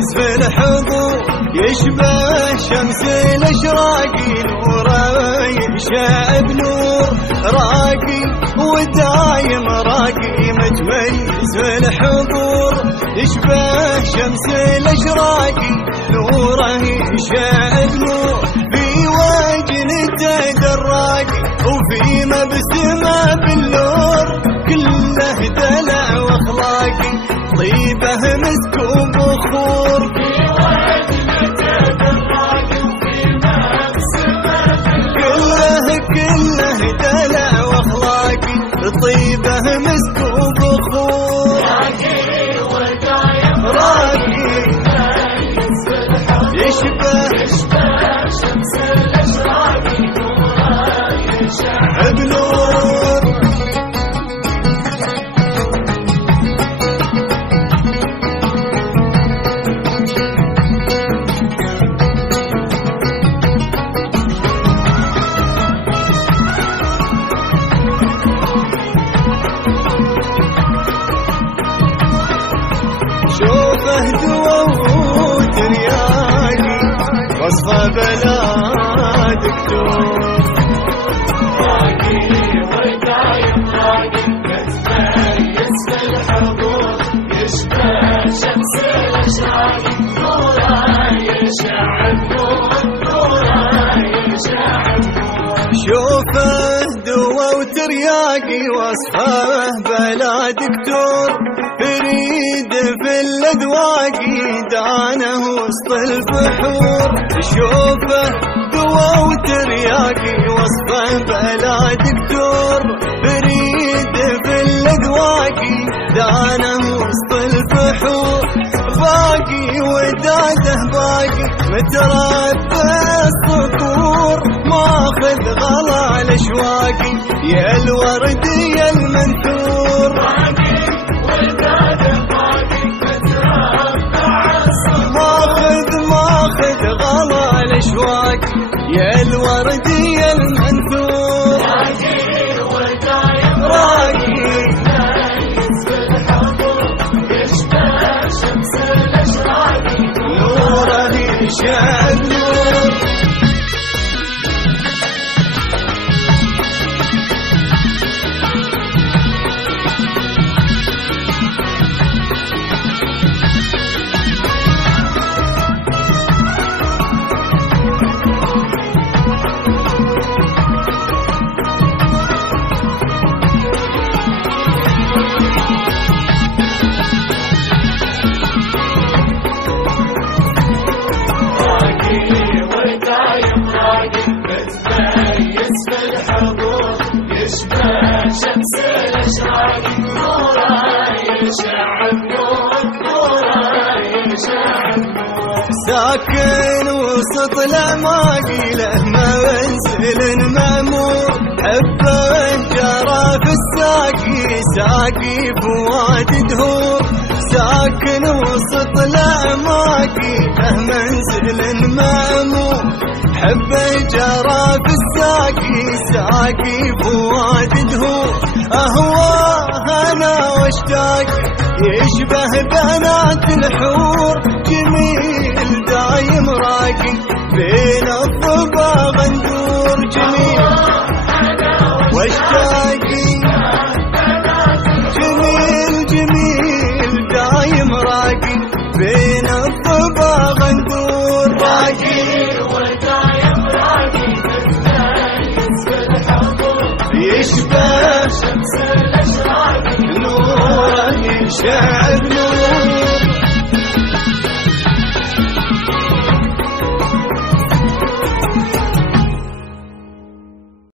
متميز في الحضور، يشبه شمس الاشراق نوره يشع بنور راقي ودايم راقي، متميز في الحضور يشبه شمس الاشراق نوره يشع بنور، في وجنته دراقي وفي مبسمه بالنور، كله دلع واخلاقي طيبه مسك وبخور، كله دلع واخلاقي طيبه مسك وبخور، راقي يشبه شمس الاشراق نوره يشع بنور. شوفه دوا وترياقي وصفه بلا دكتور، راقي ودايم راقي متميز في الحضور، يشبه شمس الاشراق نوره يشع بنور، نوره يشع بنور. شوفه دوا وترياقي وصفه بلا دكتور، فريد في الأذواق دانه وسط البحور، شوفه دوا وترياقي وصفه بلا دكتور، فريد في الأذواق دانه وسط البحور، باقي وداده باقي متربى السطور، ماخذ غلا الاشواقي يا الورد يا المنثور، ماخذ غلا الاشواق يا الورد يا المنثور، راقي متميز في الحضور، يشبه شمس الاشراق نوره يشع بنور. شمس الاشراق نوره يشع بنور، نوره يشع بنور. ساكن وسط الأعماق له منزل مأمور، حبه جرى في الساقي ساقي فواد دهور، ساكن وسط الأعماق له منزل مأمور، حبه جرى في الساقي ساقي فواد دهور، أهواه أنا واشتاق يشبه بنات الحور، جميل دايم راقي بين الضبا غندور، جميل واشتاقي جميل دايم راقي بين الضبا غندور، راقي ودايم راقي متميز في الحضور، يشبه شمس الاشراق نوره يشع